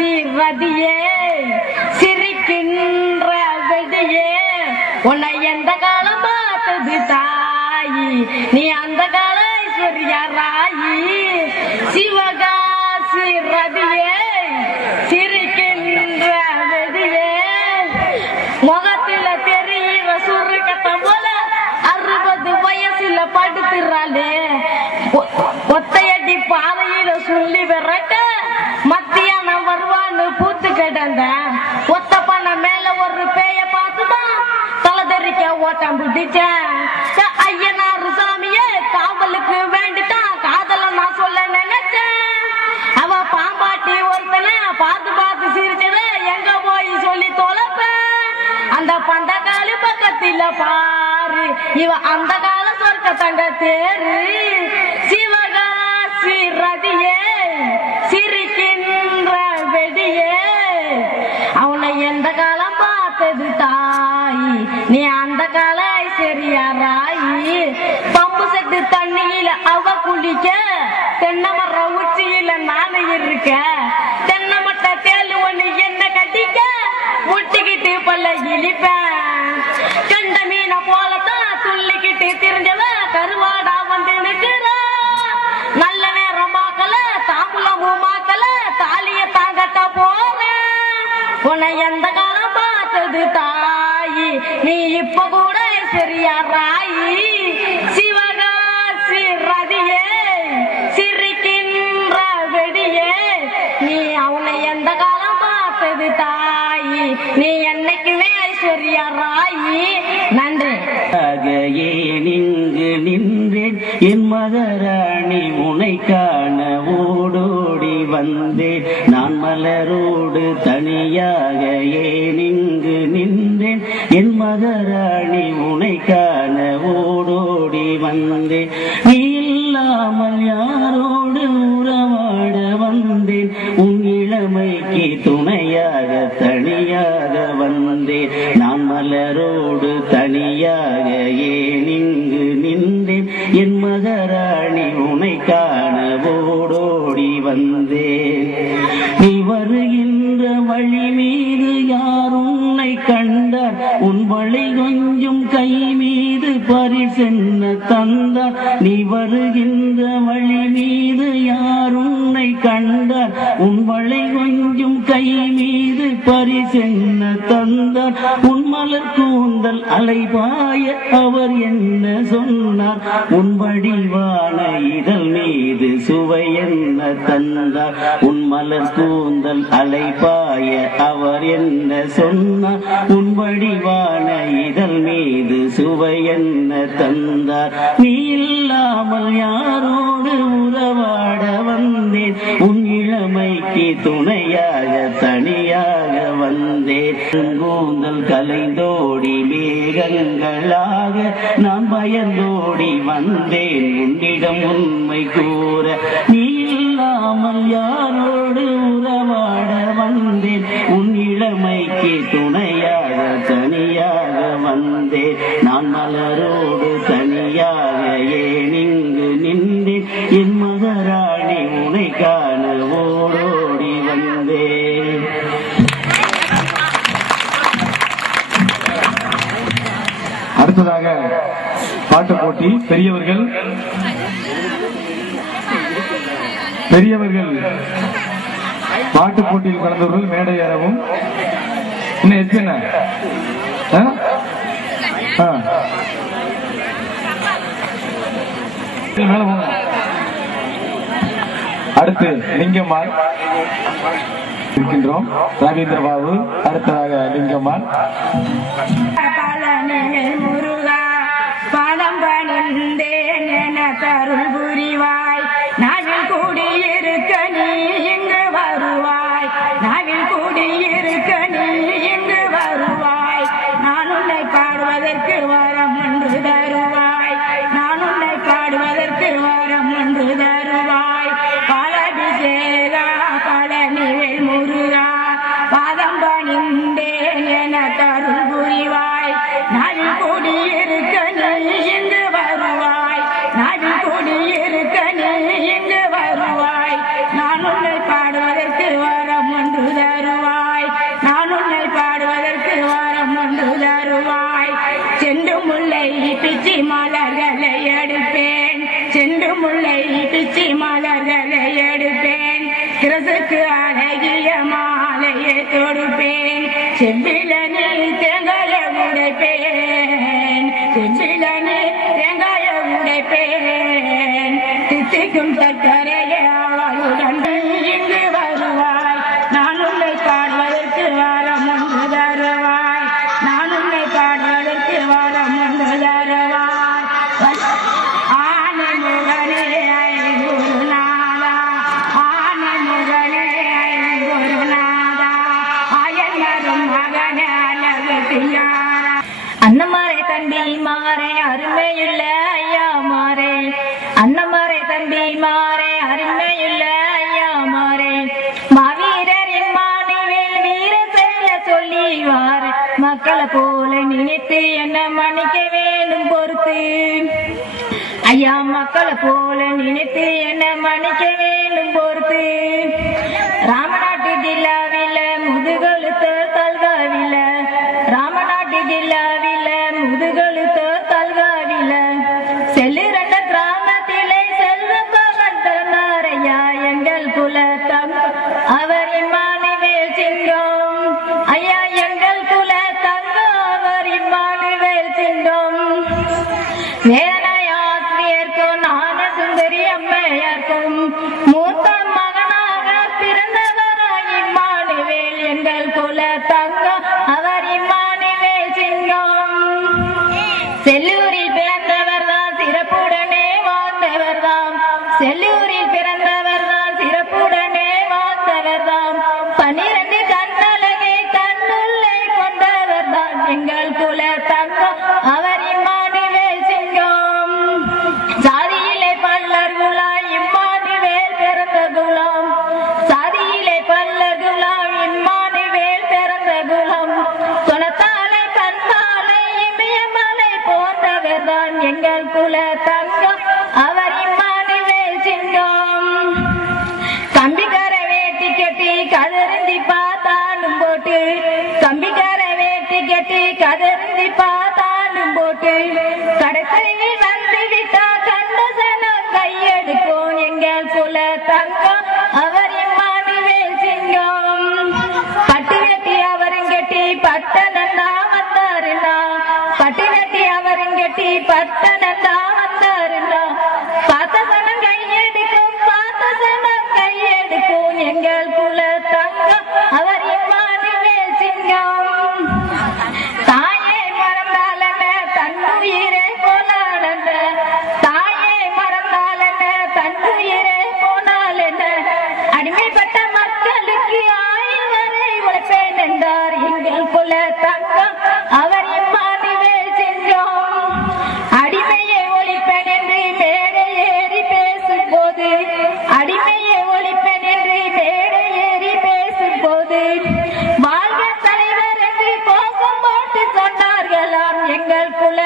சிவதியே சிரிக்கின்ற வெடியே உன்னை எந்த காலம் பார்த்தது தாயி நீ அந்த கால ஐஸ்வர்யா ராயி சிவகாசி ரதியே சிரிக்கின்ற வெடியே முகத்தில தெரிகிற சுருக்கட்டம் போல 60 வயசுல படுத்துறாளே ஒத்தையடி பாதையில சொல்லி விரட்ட மத்தியானம் வருவான்னு பூத்து கிடந்த ஒத்த பண்ண மேல ஒரு பேய பார்த்துதான் தலை தெரிக்க ஓட்டம் பிடிச்சேன் ஐயனாரு சாமியே காவலுக்கு வேண்டிட்டான் காதல நான் சொல்ல நினைச்சேன் அவ பாம்பாட்டி ஒருத்தனை பார்த்து பார்த்து சிரிச்சத எங்க போய் சொல்லி தொலைப்பேன் அந்த பண்டக்காலி பக்கத்தில பாரு இவ அந்த கால சொர்க்க தங்க தேரு சிவகாசி ரதியே சிரிக்கின்ற வெடியே அவனை எந்த காலம் பார்த்தது தாயி நீ அந்த கால ஐஸ்வர்யா ராயி பம்பு செட்டு தண்ணியில அவ குளிக்க தென்னை மர உச்சியில நானு இருக்க தென்னை மட்ட தேலு ஒண்ணு என்ன கட்டிக்க முட்டிக்கிட்டு பல்ல இழிப்பேன் கண்ட மீனை போலதான் துள்ளிக்கிட்டு திரிஞ்சவ கருவாடா வந்து நிற்கிறா நல்ல நேரம் பார்க்கல தாம்பூலமும் மாக்கல தாலிய தாங்கட்ட போறேன் உன்னை எந்த காலம் பார்த்தது தாயி நீ இப்ப கூட ஐஸ்வர்யா ராயி சிவகாசி ரதியே சிரிக்கின்ற வெடியே நீ அவனை எந்த காலம் பார்த்தது தாயி நீ என்னைக்குமே ஐஸ்வர்யா ராயி நன்றி இங்கு நின்றேன் என் மகராணி உனை காண ஓடோடி வந்தேன் நான் மலரோடு தனியாக ஏன் இங்கு நின்றேன் என் மகராணி உனை காண ஓடோடி வந்தேன் நீ இல்லாமல் யாரோடு உறவாட வந்தேன் உன் இளமைக்கு துணையாக தனியாக வந்தேன் நான் மலரோடு தனியாக ஏன் இங்கு நின்றேன் என் மகராணி உனை காண ஓடோடி வந்தேன் நீ வருகின்ற வழி மீது யார் உன்னை கண்டார் உன் வழி கொஞ்சம் கை மீது பரிசென்ன தந்தார் நீ வருகின்ற வழி மீது யார் உன்னை கண்டார் உன் வழி கொஞ்சம் கை மீது பரிசென்ன தந்தார் உன் மலர் கூந்தல் அலைபாய அவர் என்ன சொன்னார் உன் வடிவான இதழ் மீது சுவை என்ன தந்தார் உன் மலர் கூந்தல் அலைபாய அவர் என்ன சொன்னார் உன் வடிவான இதழ் மீது சுவை என்ன தந்தார் நீ இல்லாமல் யாரோடு உறவாட வந்தேன் உன் இளமைக்கு துணையாக தனியாக வந்தேன் கூந்தல் கலைந்தோடி மேகங்களாக நான் பயந்தோடி வந்தேன் உன்னிடம் உண்மை கூற நீ இல்லாமல் யாரோடு உறவாட வந்தேன் உன் இளமைக்கு துணையாக தனியாக வந்தேன் நான் மலரோடு தனியாக ஏன் இங்கு நின்றேன் என் மகராணி உனை காண ஓடோடி வந்தேன். அடுத்ததாக பாட்டு போட்டி பெரியவர்கள் பாட்டு போட்டியில் கலந்தவர்கள் மேடை ஏறவும். இன்னும் எத்தனை மேல போங்க. அடுத்து லிங்கம்மாள் இருக்கின்றோம். ரவீந்திர பாபு அடுத்ததாக லிங்கம்மாள். முருகா பணம் பணிந்தேன் என தருள் புரிவாய் நாவில் கூடியிருக்க நீ இங்கு வருவாய் நாவில் கூடியிருக்க நீ இங்கு வருவாய் நான் உன்னை பாடுவதற்கு வரம் ஒன்று தருவாய் நான் உன்னை பாடுவதற்கு வரம் ஒன்று தருவாய் பலபிஷேகா பழனிவேல் முருகா பாதம் பணிந்தேன் என தருள் புரிவாய் நாவில் கூடியிருக்க நீ இங்கு வருவாய் நாவில் கூடியிருக்க நீ இங்கு வருவாய் நான் உன்னை அழகிய மாலையை தொடுப்பேன் செவ்விலனே தேங்காய உடைப்பேன் செவ்விலனே தேங்காய உடைப்பேன் தித்திக்கும் சர்க்கரையை அவளுடன் இங்கு வருவாய் நான் உன்னை காண்பதற்கு வரம் ஒன்று தருவாய் நான் உன்னை காண்பதற்கு வரம் ஒன்று தருவாய் ஆனமுகனே குருநாதா ஆனமுகனே குருநாதா அயல்வரும் மகனே அழகுயா அன்னமாரே தம்பி மாறே அருமையுள்ள ஐயா மாறே அன்னமாரே தம்பி மாறே அருமையுள்ள ஐயா மாறே மாவீரரின் மாணிவேல் வீர செயல சொல்லி வார மக்களை போல நினைத்து என்ன மன்னிக்க வேணும் பொறுத்து ஐயா மக்களை போல நினைத்து என்ன மன்னிக்க வேணும் பொறுத்து ராமநாட்டு ஜில்லாவில முதுகெழுத்து தல்காவில ராமநாட்டு ஜில்லாவில முதுகெழுத்து தல்காவில செல்லுரண்ட கிராமத்திலே செல்வ பகன் தந்தாரையா எங்கள் குலத்தம் அவர் இம்மானுவேல் சிங்கம் ஐயா எங்கள் குல தங்கம் அவர் இம்மானுவேல் சிங்கம் வேதனையாசிரியர்க்கும் ஞான சுந்தரி அம்மையார்க்கும் மூத்த மகனாக பிறந்தவராய் இம்மானுவேல் எங்கள் குல தங்கம் அவர் இம்மானுவேல் சிங்கம் செல்லூரில் பிறந்தவர் தான் சிறப்புடனே வாழ்ந்தவர் தாம் செல்லூரில் பிறந்தவர் தான் சிறப்புடனே வாழ்ந்தவர் தாம் 12 கண்ணழகை கண்ணுள்ளே கொண்டவர் தான் எங்கள் குல தங்கம் அவர் இம்மானுவேல் சிங்கம் சாதியிலே பல்லர் குலாம் இம்மானுவேல் பிறந்த குலம் சாதியிலே பல்லர் குலாம் இம்மானுவேல் பிறந்த குலம் குணத்தாலை பண்பாலை இமயமலை போன்றவர் தான் எங்கள் குல தங்கம் அவர் இம்மானுவேல் சிங்கம் கம்பிக்கர வேட்டி கட்டி கதறிந்தி பார்த்தாலும் போட்டு கம்பிக்கர வேட்டி கட்டி கதறிந்தி பார்த்தாலும் போட்டு கடற்கரையில் வந்து விட்டா கண்ட சனம் கையெடுக்கும் எங்கள் குல தங்கம் அவர் இம்மானுவேல் சிங்கம் பட்டு வெட்டி அவரும் கட்டி பட்டணந்தா வந்தாருன்னா பட்டு வெட்டி அவரும் கட்டி பட்டணந்தா வந்தாருன்னா பார்த்த சனம் கையெடுக்கும் பார்த்த சனம் கையெடுக்கும் எங்கள் குல தங்கம் அவர் இம்மானுவேல் சிங்கம் தாயே மறந்தாலென்ன தன்னுயிரே போனாலென்ன தாயே மறந்தாலென்ன தன்னுயிரே போனாலென்ன அடிமைப்பட்ட மக்களுக்கு ஆயுள் வரை உழைப்பேன் என்றார் எங்கள் குல தங்கம் அவர் இம்மானுவேல் சிங்கம் அடிமையை ஒழிப்பேன் என்று மேடை ஏறி பேசும் போது அடிமையை ஒழிப்பேன் என்று மேடை ஏறி பேசும் போது வாழ்க தலைவர் என்று கோபம் போட்டு சொன்னார்களாம் எங்கள் குல